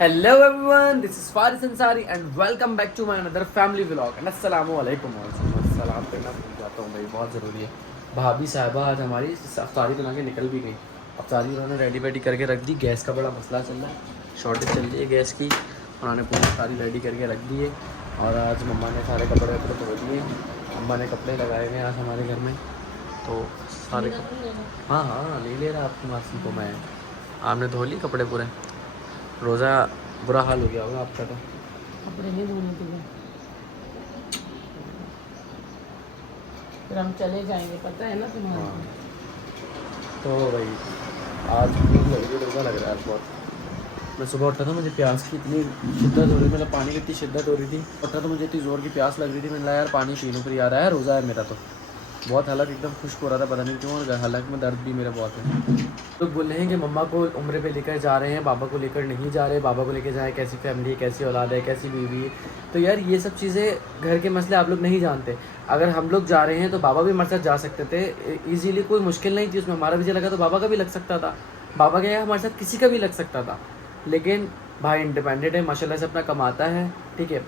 Hello everyone, this is Faris Ansari and welcome back to my another family vlog. And अस्सलाम वालेकुम। सलाम करना भूल जाता हूँ भाई, बहुत ज़रूरी है। भाभी साहिबा आज हमारी अफ्तारी बना के निकल भी गई। अफ्तारी उन्होंने रेडी वेडी करके रख दी। गैस का बड़ा मसला चल रहा है, शॉर्टेज चल रही है गैस की। उन्होंने पूरी अफ्तारी रेडी करके रख दी है। और आज मम्मा ने सारे कपड़े वपड़े धो दिए। अम्मा ने कपड़े लगाए हुए आज हमारे घर में, तो सारे हाँ हाँ ले रहा आपकी मासी को मैं। आपने धो ली कपड़े पूरे? रोज़ा बुरा हाल हो गया होगा आपका तो। कपड़े नहीं धोने के लिए फिर हम चले जाएंगे, पता है ना तुम्हारा। हाँ तो भाई आज भूख लग रही है, रोज़ा लग रहा है बहुत। मैं सुबह उठा था, मुझे प्यास की इतनी शिद्दत हो रही, मतलब पानी की इतनी शिद्दत हो रही थी। उठा तो मुझे इतनी ज़ोर की प्यास लग रही थी। मैंने कहा यार पानी पी लूँ, फिर याद आया रोज़ा है मेरा। तो बहुत हलक एकदम खुश्क हो रहा था, पता नहीं क्यों। और हलक में दर्द भी मेरा बहुत है। तो बोल रहे हैं कि मम्मा को उम्रे पे लेकर जा रहे हैं, बाबा को लेकर नहीं जा रहे। बाबा को लेकर जाएं, कैसी फैमिली है, कैसी औलाद है, कैसी बीवी है। तो यार ये सब चीज़ें घर के मसले आप लोग नहीं जानते। अगर हम लोग जा रहे हैं तो बाबा भी हमारे साथ जा सकते थे ईजीली, कोई मुश्किल नहीं थी उसमें। हमारा वीज़ा लगा तो बाबा का भी लग सकता था, बाबा का या हमारे साथ किसी का भी लग सकता था। लेकिन भाई इंडिपेंडेंट है माशाल्लाह से, अपना कमाता है, ठीक है।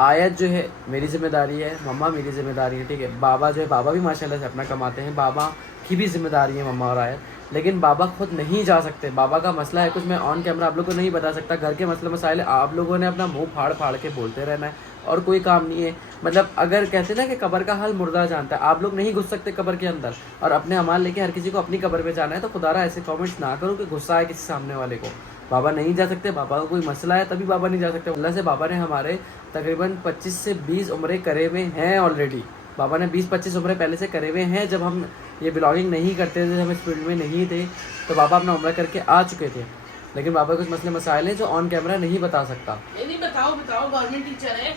आयत जो है मेरी जिम्मेदारी है, मम्मा मेरी जिम्मेदारी है, ठीक है। बाबा जो है, बाबा भी माशाल्लाह से अपना कमाते हैं, बाबा की भी जिम्मेदारी है मम्मा और आयत। लेकिन बाबा खुद नहीं जा सकते, बाबा का मसला है कुछ। मैं ऑन कैमरा आप लोग को नहीं बता सकता। घर के मसले मसाइल आप लोगों ने अपना मुंह फाड़ फाड़ के बोलते रहना है और कोई काम नहीं है। मतलब अगर कहते ना कि कब्र का हाल मुर्दा जानता है, आप लोग नहीं घुस सकते कब्र के अंदर और अपने अमाल लेके हर किसी को अपनी कब्र पे जाना है। तो खुदारा ऐसे कमेंट्स ना करो कि गुस्सा है किसी सामने वाले को। बाबा नहीं जा सकते, बाबा का कोई मसला है तभी बाबा नहीं जा सकते। अल्लाह से बाबा ने हमारे तकरीबन 25 से 20 उम्रे करे हुए हैं ऑलरेडी। बाबा ने 20-25 उम्रे पहले से करे हुए हैं। जब हम ये ब्लॉगिंग नहीं करते थे, हम इस फील्ड में नहीं थे, तो बाबा अपना उम्र करके आ चुके थे। लेकिन बाबा कुछ मसले मसाइल हैं जो ऑन कैमरा नहीं बता सकता। नहीं बताओ, गवर्नमेंट टीचर है।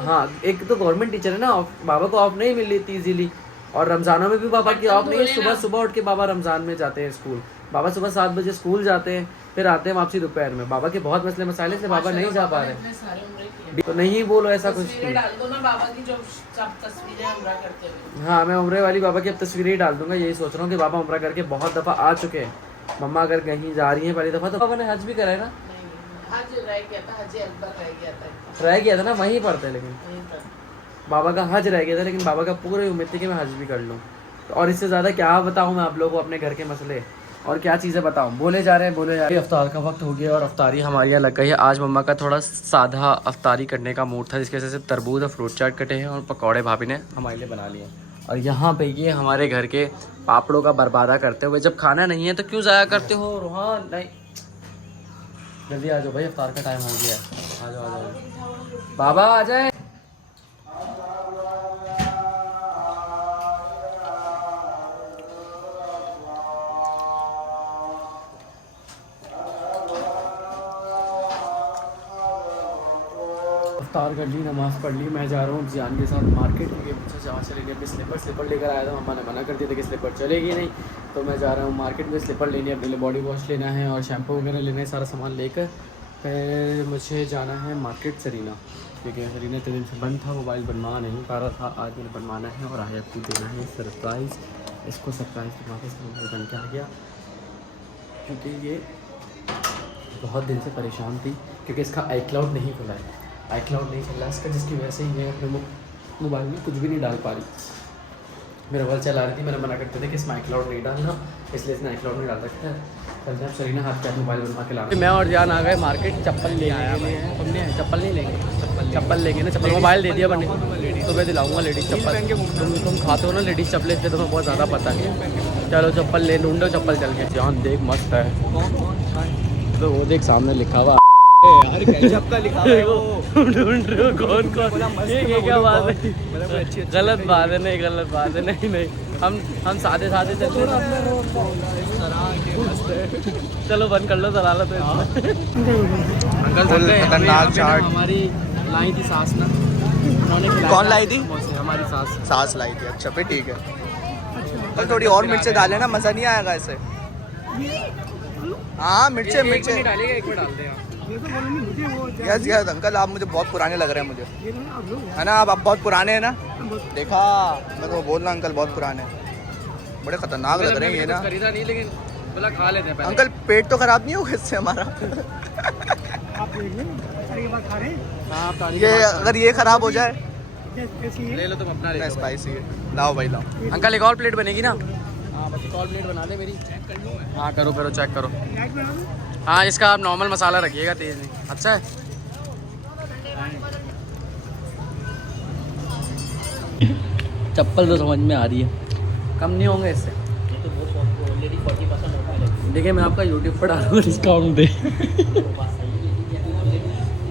हाँ, एक तो गवर्नमेंट टीचर है ना, बाबा को ऑफ नहीं मिल रही थी इजीली। और रमज़ानों में भी बाबा की ऑफ नहीं है। सुबह सुबह उठ के बाबा रमज़ान में जाते हैं स्कूल। बाबा सुबह 7 बजे स्कूल जाते हैं, फिर आते हैं वापसी दोपहर में। बाबा के बहुत मसले मसाइल से बाबा नहीं जा पा रहे। तो नहीं बोलो ऐसा कुछ। डाल दो ना बाबा की जो सब तस्वीरें उम्रा करते हुए। हाँ, मैं उम्रे वाली बाबा की अब तस्वीरें ही डाल दूंगा। यही सोच रहा हूँ कि बाबा उम्रा करके बहुत दफ़ा आ चुके हैं। मम्मा अगर कहीं जा रही है पहली दफ़ा, तो बाबा ने हज भी करा है ना। हज रह गया था, हज अकबर रह गया था ना, वहीं पढ़ते। लेकिन बाबा का हज रह गया था, लेकिन बाबा का पूरी उम्मीद थी कि मैं हज भी कर लूँ। और इससे ज़्यादा क्या बताऊँ मैं आप लोगों को अपने घर के मसले और क्या चीज़ें बताऊँ। बोले जा रहे हैं। अफ्तार का वक्त हो गया और अफ्तारी हमारे यहाँ लग गई है। आज मम्मा का थोड़ा सादा अफ्तारी करने का मूड था, जिसकी वजह से तरबूज और फ्रूट चाट कटे हैं और पकौड़े भाभी ने हमारे लिए बना लिए। और यहाँ पे ये हमारे घर के पापड़ों का बर्बादा करते हुए, जब खाना नहीं है तो क्यों ज़ाया करते हो रोहान? नहीं, जल्दी आ जाओ भाई, अफ्तार का टाइम हो गया है। आ जाओ बाबा, आ जाए। अफ्तार कर ली, नमाज़ पढ़ ली। मैं जा रहा हूँ जियान के साथ मार्केट, क्योंकि मुझे जहाँ चले गए अपने स्लीपर लेकर आया था। मम्मा ने मना कर दिया था कि स्लीपर चलेगी नहीं। तो मैं जा रहा हूँ मार्केट में स्लीपर लेने, अपने लिए बॉडी वॉश लेना है और शैम्पू वगैरह लेना है। सारा सामान लेकर फिर मुझे जाना है मार्केट सरीना, क्योंकि सरीना इतने दिन से बंद था, मोबाइल बनवा नहीं पा रहा था। आज मैंने बनवाना है और आया को देना है सरप्राइज़। इसको सरप्राइज़ वापस बन के आ गया, क्योंकि ये बहुत दिन से परेशान थी, क्योंकि इसका iCloud नहीं खुला है। iCloud नहीं चल रहा इसका, जिसकी वजह से ये अपने मोबाइल में कुछ भी नहीं डाल पा रही। मेरा मोबाइल चला रही थी, मैंने मना करते थे कि इसमें iCloud नहीं डालना, इसलिए इसने iCloud नहीं डाल सकता है। कल जब सरीना हाथ का मोबाइल बनवा के ला, मैं और जान आ गए मार्केट चप्पल ले आया। तुमने चप्पल नहीं लेंगे? चप्पल लेंगे ना, चप्पल मोबाइल दे दिया बने तो मैं दिलाऊंगा लेडीज़ चप्पल। तुम खाते हो ना लेडीज़ चप्पल, इसलिए तुम्हें बहुत ज़्यादा पता है। चलो चप्पल ले ढूंढो, चप्पल चल के। जान देख मस्त है, तो वो देख सामने लिखा हुआ का लिखा है वो। ढूंढ रहे हो कौन? ये क्या बात है? गलत बात है, नहीं गलत बात है। नहीं हम सादे चलते हैं। चलो बंद कर लो दलाला तो अंकल खतरनाक चाट हमारी लाई थी सास ना, उन्होंने कौन लाई थी? हमारी सास लाई थी। अच्छा फिर ठीक है। कल थोड़ी और मिर्चें डाले ना, मज़ा नहीं आएगा ऐसे। हाँ मिर्चें डालेगा, एक में डाल दे यस अंकल, आप मुझे बहुत पुराने लग रहे हैं मुझे, है ना? आप बहुत पुराने हैं ना, देखा मैं तो बोल रहा अंकल बहुत पुराने, बड़े खतरनाक लग रहे हैं ये ना। खरीदा नहीं, लेकिन बोला खा लेते हैं। अंकल पेट तो खराब नहीं होगा इससे हमारा? हाँ आप तारीख ये अगर ये खराब हो जाए ले लो तुम अपना ले लो भाई। स्पाइसी है, लाओ भाई लाओ। अंकल एक और प्लेट बनेगी ना? हाँ बस एक और प्लेट बना दे मेरी। हाँ करो करो चेक करो। हाँ इसका आप नॉर्मल मसाला रखिएगा, तेज नहीं। अच्छा है। चप्पल तो समझ में आ रही है, कम नहीं होंगे इससे। देखिए मैं आपका यूट्यूब पर डालूंगा, डिस्काउंट दे।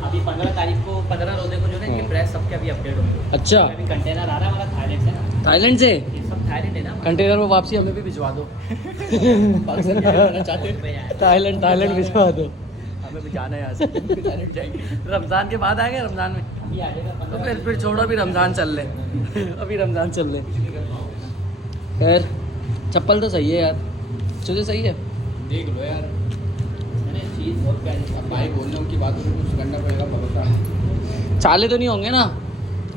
अभी 15 तारीख को 15 रोजे को जो है इनके प्राइस सबके अभी अपडेट होंगे। अच्छा अभी कंटेनर आ रहा है हमारा थाईलैंड से ना, थाईलैंड से ये सब थाईलैंड है ना। कंटेनर में वापसी हमें भी भिजवा दो। थाईलैंड थाईलैंड भिजवा दो, हमें भी जाना है यहाँ से। थाईलैंड जाएंगे, रमज़ान के बाद आएंगे। रमज़ान में ये आ जाएगा तो 15। फिर छोड़ो, अभी रमज़ान चल ले। अभी रमज़ान चल ले। खैर चप्पल तो सही है यार, तुझे सही है। देख लो यार, मैंने चीज़ बहुत प्यारी है। भाई बोलने उनकी बातों पे कुछ करना पड़ेगा भरोसा। चाले तो नहीं होंगे ना?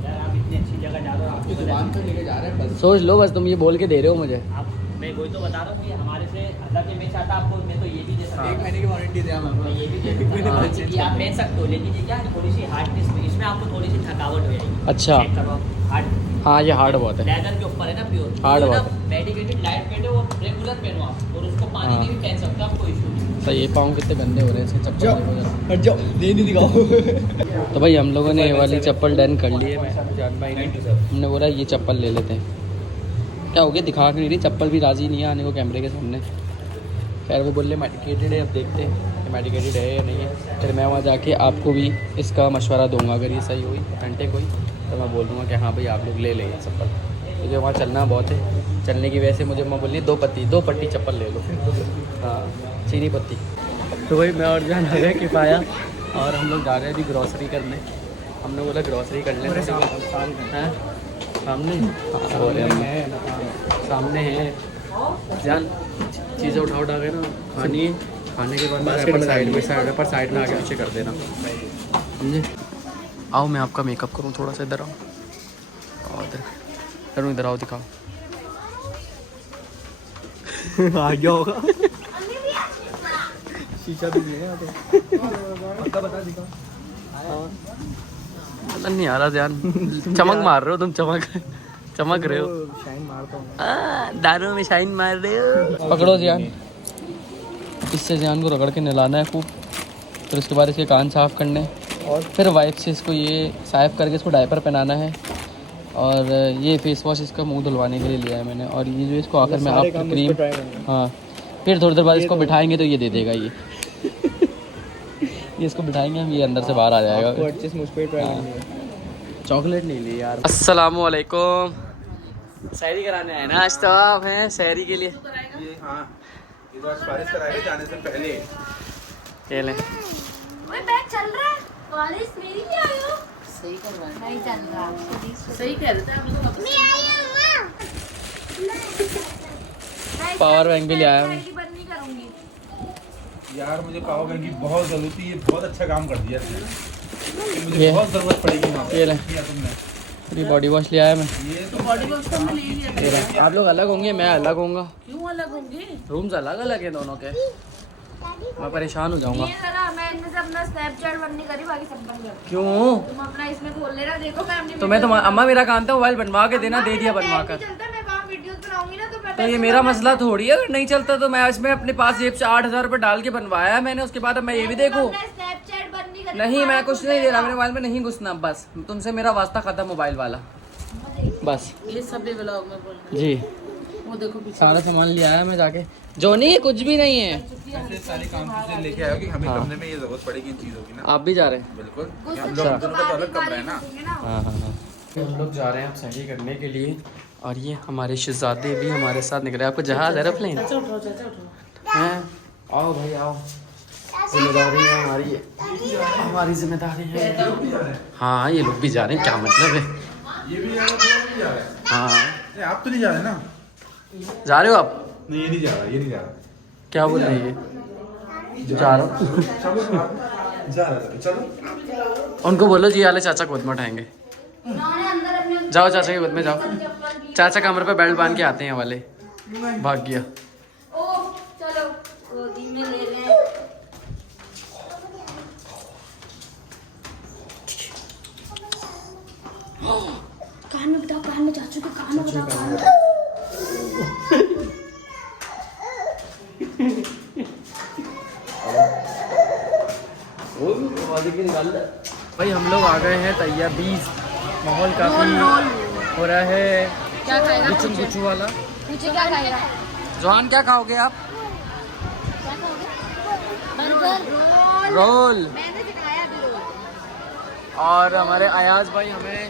यार आप इतनी अच्छी जगह जा रहे हो, आपकी दुकान पे लेके जा रहे हैं बस। सोच लो, बस तुम ये बोल के दे रहे हो मुझे। आप मैं वही तो बता रहा हूँ कि हमारे से अलग के मैं चाहता आपको, मैं तो ये भी दे सकता हूँ। 1 महीने की वारंटी दे मैं ये भी दे सकता हूँ कि आप पहन सकते हो, लेकिन ये क्या है थोड़ी सी हार्डनेस में, इसमें आपको थोड़ी सी थकावट हो जाएगी। अच्छा चेक करो हार्ड, हाँ ये हार्ड बहुत है। लेदर के ऊपर है ना, प्योर Hard बहुत मेडिकेटेड लाइट वेट है, वो रेगुलर पहनो आप, और उसको पानी में भी पहन सकते हो, आपको इशू नहीं। तो ये पाँव कितने गंदे हो रहे हैं इसके चप्पल। हट जाओ, दे नहीं दिखाओ। तो भाई हम लोगों ने ये वाली चप्पल डन कर ली है। मैं जान भाई ने हमने बोला ये चप्पल ले लेते हैं। क्या हो गया, दिखा के नहीं रही, चप्पल भी राजी नहीं है आने को कैमरे के सामने। खैर वो बोल रहे मेडिकेटेड है, अब देखते हैं मेडिकेटेड है या नहीं है। फिर मैं वहाँ जाके आपको भी इसका मशवरा दूंगा, अगर ये सही हुई घंटे कोई तो मैं बोल दूँगा कि हाँ भाई आप लोग ले लें ये चप्पल। मुझे वहाँ चलना बहुत है, चलने की वजह से मुझे मैं बोली 2 पट्टी चप्पल ले लो। हाँ चीनी पत्ती। तो भाई मैं और जान आ गए किफ़ाया, और हम लोग जा रहे हैं अभी ग्रॉसरी करने। हमने बोला ग्रॉसरी कर लें हैं सामने, सामने है जान। चीज़ें उठा उठा के ना खानी है, खाने के बाद पर साइड में आगे पीछे कर देना, समझे। आओ मैं आपका मेकअप करूँ थोड़ा सा, इधर आओ और इधर इधर आओ, दिखाओ। आ गया होगा। शीशा भी नहीं है यहाँ पे। बता दिखाओ। पता नहीं आ रहा ध्यान। चमक मार रहे हो तुम, चमक रहे हो। शाइन मारता हूँ, दारू में शाइन मार रहे हो। पकड़ो ध्यान, इससे ध्यान को रगड़ के नहलाना है खूब, फिर उसके बाद इसके कान साफ़ करने, और फिर वाइप से इसको ये साफ़ करके इसको डायपर पहनाना है। और ये फेस वॉश इसका मुंह धुलवाने के लिए लिया है मैंने। और ये जो इसको आखिर में आप क्रीम, हाँ फिर थोड़ी देर बाद इसको बिठाएंगे तो ये दे देगा ये। ये इसको बिठाएंगे हम, ये अंदर से बाहर आ जाएगा। चॉकलेट नहीं ली यार। अस्सलाम वालेकुम। शायरी कराने आए ना आज तो आप हैं शायरी के लिए। ये हाँ, ये तो सिफारिश कराएगा जाने से पहले। ये लें। ओए बैग चल रहा है, बारिश मेरी भी आई हो। सही कर रहा है, नहीं चल रहा, सही कह रहे थे आप लोग। मैं आई हूं मां। पावर बैंक भी ले आया हूँ। बंद नहीं करूंगी यार मुझे पावर बैंक की बहुत जरूरत थी, ये बहुत अच्छा काम कर दिया इसने। मुझे ये बहुत जरूरत पड़ेगी वहाँ पे। ये ले, किया तुमने। ये बॉडी वॉश ले आया मैं। ये तो बॉडी वॉश तो मैं ले लिया। आप लोग अलग होंगे, मैं अलग होऊंगा। क्यों अलग होंगे? रूम्स अलग अलग हैं दोनों के, मैं परेशान हो जाऊंगा। ये जरा मैं इनमें से अपना स्नैपचैट बंद नहीं करी, बाकी सब बंद कर। क्यों? तुम अपना इसमें खोल लेना, देखो मैं अपनी तो मैं तुम्हारा अम्मा, मेरा काम था मोबाइल बनवा के देना, दे दिया बनवा कर। चलता मैं वहां वीडियोस बनाऊंगी ना, तो मैं तो ये मेरा मसला थोड़ी है, अगर नहीं चलता तो मैं इसमें अपने पास जेब से 8,000 रुपये डाल के बनवाया है मैंने। उसके बाद अब मैं ये भी देखूँ? स्नैपचैट बंद नहीं करी। नहीं मैं कुछ नहीं दे रहा, मेरे मोबाइल में नहीं घुसना, बस तुमसे मेरा वास्ता खत्म मोबाइल वाला, बस ये सब व्लॉग में बोल रहे जी। हैं। वो देखो पीछे सारा सामान ले आया मैं जाके, जो नहीं कुछ भी नहीं है। ऐसे सारे काम चीजें लेके आया कि हमें करने में ये जरूरत पड़ेगी इन चीजों की ना। आप भी जा रहे हैं? बिल्कुल, कुछ हम तो लोग दोनों का तो अलग कमरा है ना। हाँ हाँ हाँ। हम लोग जा रहे हैं अब सही करने के लिए, और ये हमारे शहजादे भी हमारे साथ निकले। आपको जहाज एरोप्लेन हैं? आओ भाई आओ, जिम्मेदारी है हमारी, हमारी जिम्मेदारी है। हाँ ये लोग भी जा रहे हैं, क्या मतलब है? ये भी जा रहा है, ये भी जा रहा है। हाँ नहीं, आप तो नहीं जा रहे ना? जा रहे हो आप? नहीं ये नहीं जा रहा, ये नहीं जा रहा। क्या बोल रही है? जा रहा हूँ। चलो आप जा रहा है, चलो। उनको बोलो जी वाले चाचा गोद में उठाएंगे। जाओ चाचा के गोद में जाओ, चाचा कमरे पे बेल्ट बांध के आते हैं वाले। भाग गया। ओ चलो गोदी में ले ले। भाई हम लोग आ गए हैं तैयार 20 माहौल काफी हो रहा है क्या खाएगा? गुच्चू गुच्चू वाला। पूछे क्या खाएगा? जोहान क्या खाओगे आप? क्या खाओगे? Burger roll. मैंने सिखाया अभी रोल। और हमारे अयाज भाई हमें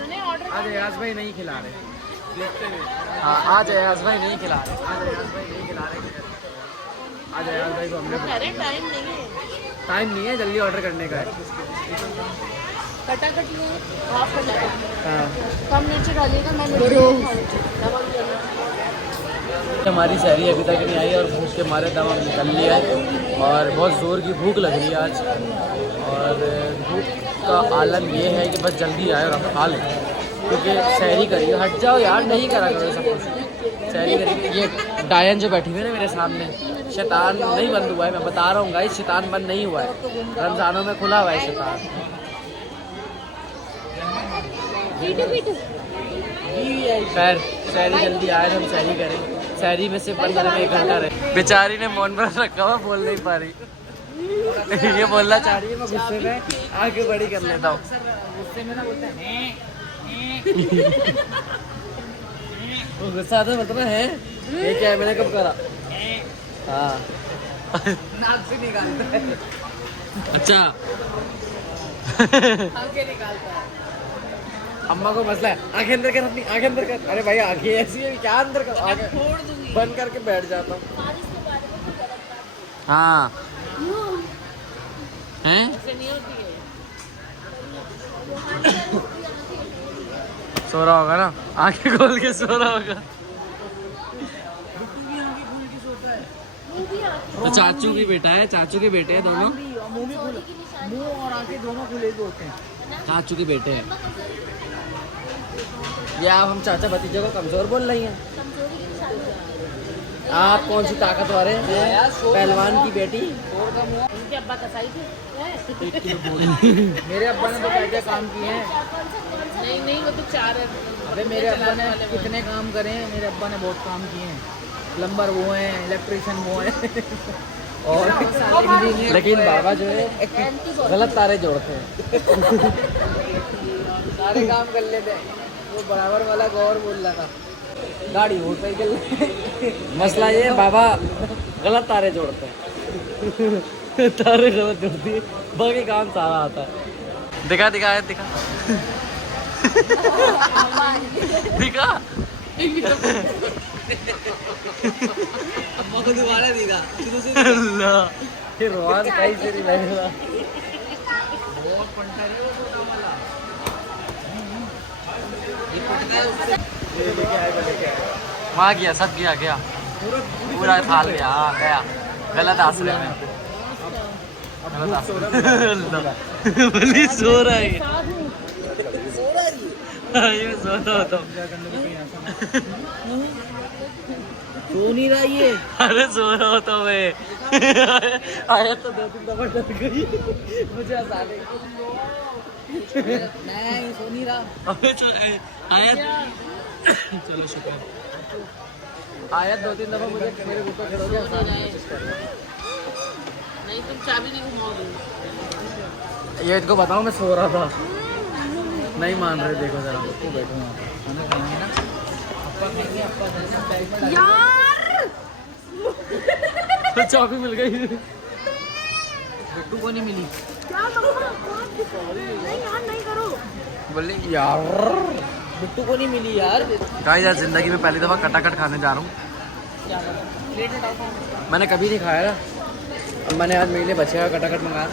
आज अयाज भाई नहीं खिला रहे। हाँ आज अयाज भाई नहीं खिला रहे। आज अयाज भाई को हमने टाइम नहीं है, जल्दी ऑर्डर करने का है। कटाकट में हाफ कर लेगा। हाँ कम नीचे डालिएगा, मैं हमारी शहरी अभी तक नहीं आई और भूख के मारे दम हम निकल लिया है और बहुत ज़ोर की भूख लग रही है आज। और भूख का आलम ये है कि बस जल्दी आए और हम खा लें, क्योंकि शहरी करिए। हट जाओ यार, नहीं करा करो सब कुछ। शहरी करिए। ये डायन जो बैठी हुई है ना मेरे सामने, शैतान नहीं बंद हुआ है, मैं बता रहा हूँ गाइस, शैतान बंद नहीं हुआ है। रमज़ानों में खुला हुआ है शैतान। खैर शहरी जल्दी आए तो हम शहरी करें। शहरी में से बंद में 1 घंटा रहे। बेचारी ने मौन पर रखा हुआ, बोल नहीं पा रही। ये बोलना चाह रही है, मैं गुस्से में आगे बड़ी कर लेता हूँ। गुस्से में ना बोलते हैं वो गुस्सा आता है, मतलब है ये क्या है, मैंने कब करा? हाँ नाक से निकालता है। अच्छा आंखें निकालता है। अम्मा को मसला है, आंखें अंदर कर, अपनी आंखें अंदर कर। अरे भाई आंखें ऐसी है, क्या अंदर कर? आंखें छोड़ दूंगी, बंद करके बैठ जाता हूँ। हाँ हैं? सो रहा होगा ना, आंखें खोल के सो रहा होगा। तो चाचू की बेटा है, चाचू के बेटे हैं दोनों। मुंह और आंखें दोनों खुले होते हैं, चाचू के बेटे हैं। ये आप हम चाचा भतीजे को कमजोर बोल रही हैं? आप कौन सी ताकतवर है? पहलवान की बेटी। उनके अब्बा कसाई थे। मेरे अब्बा ने तो क्या क्या काम किए हैं? नहीं वो तो 4 है। अबे मेरे अब्बा ने कितने काम करे हैं? मेरे अब्बा ने बहुत काम किए हैं। प्लम्बर वो हैं, इलेक्ट्रिशियन वो हैं और लेकिन बाबा जो है गलत तारे जोड़ते हैं। सारे काम कर लेते हैं। वो बराबर वाला गौर बोल रहा था, गाड़ी हो साइकिल। मसला ये है, बाबा गलत तारे जोड़ते हैं। तारे गलत जोड़ती है, बाकी काम सारा आता है। दिखा दिखा दिखा दिखा अम्मा को दोबारा दिखा। अल्लाह फिर रोज कहीं से नहीं लगेगा। वहाँ गया, सब गया पूरा खा लिया। हाँ गया गलत आश्रय में। गलत आश्रय भली सो रहा है। ये सो रहा होता हूँ। सो नहीं रहा ये। अरे सो रहा होता हूँ मैं। आया तो 2-3 दफा डर गई मुझे हंसाने। नहीं सो नहीं रहा। अबे आया चलो शुक्र। आया 2-3 दफा मुझे मेरे ऊपर खड़े हो गया। नहीं तुम चाबी नहीं घुमाओगे। ये इनको बताओ मैं सो रहा था, नहीं मान रहे। देखो जरा तो बैठो वहाँ पे, खाना खाएंगे ना। यार चाबी मिल गई, बिट्टू को नहीं मिली। क्या नहीं यार, नहीं करो। बोले यार बिट्टू को नहीं मिली यार। कहा यार जिंदगी में पहली दफा कटाकट खाने जा रहा हूँ। मैंने कभी नहीं खाया ना, अब मैंने आज मेरे लिए बचे हुआ कटाकट मंगाया।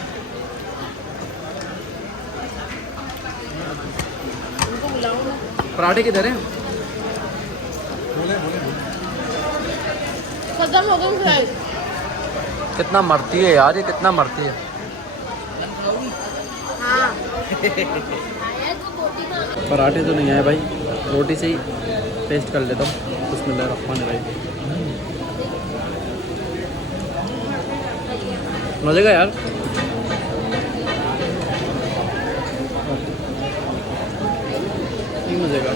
पराठे किधर हैं? खत्म हो गई फ्राई। कितना मरती है यार ये, कितना मरती है। हाँ पराठे तो नहीं आए भाई, रोटी से ही टेस्ट कर लेता हूँ। बिस्मिल्लाहिर्रहमानिर्रहीम। मज़े का यार। मज़े का।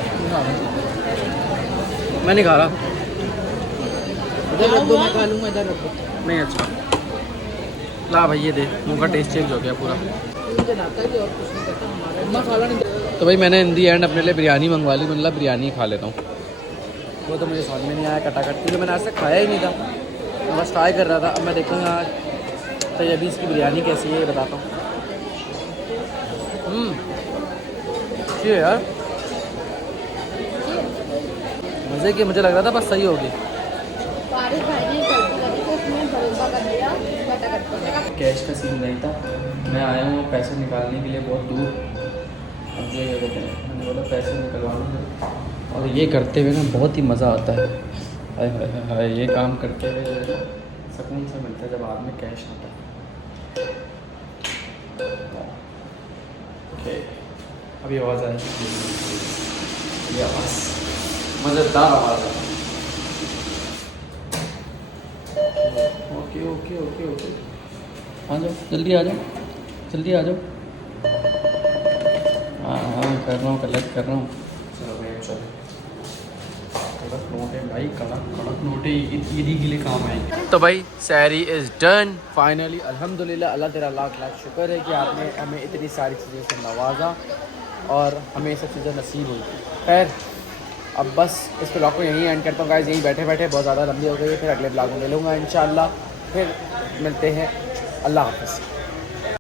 मैं नहीं खा रहा। इधर रख दो, मैं खा लूँगा। इधर रख दो। नहीं अच्छा ला भाई ये दे, मुँह का टेस्ट चेंज हो गया पूरा। तो भाई मैंने इन दी एंड अपने लिए बिरयानी मंगवा ली, मतलब बिरयानी खा लेता हूँ। वो तो मुझे समझ में नहीं आया कटाकट, क्योंकि मैंने आज तक खाया ही नहीं था, मैं बस ट्राई कर रहा था। अब मैं देखूँगा तो अभी इसकी बिरयानी कैसी है ये बताता हूँ। अच्छी है यार, मज़े की। मुझे लग रहा था बस सही होगी। कैश का सीन नहीं था, मैं आया हूँ पैसे निकालने के लिए बहुत दूर। अब जो ये कहते हैं, मैंने बोला पैसे निकलवाना, और ये करते हुए ना बहुत ही मज़ा आता है। हाय हाय हाय हाय, ये काम करते हुए सुकून सा मिलता है जब हाथ में कैश आता है। ओके, अभी आवाज़ आएगी, ये आवाज़ मज़ेदार आवाज़ है। ओके ओके ओके ओके, आ जाओ जल्दी, आ जाओ जल्दी, आ जाओ। हाँ हाँ कर रहा हूँ, कलेक्ट कर रहा हूँ। चलो भाई चलो, कड़क नोट है भाई, कड़क कड़क नोट है, ईदी के लिए काम आएंगे। तो भाई सहरी इज़ डन फाइनली, अल्हम्दुलिल्लाह। अल्लाह तेरा लाख लाख शुक्र है कि आपने हमें इतनी सारी चीज़ों से नवाजा और हमें ये सब चीज़ें नसीब हुई। खैर अब बस इस ब्लॉग को यहीं एंड करता हूँ गाइस, यहीं बैठे बैठे बहुत ज़्यादा लंबी हो गई है। फिर अगले ब्लॉग में मिलूँगा इंशाल्लाह, फिर मिलते हैं। अल्लाह हाफ़िज़।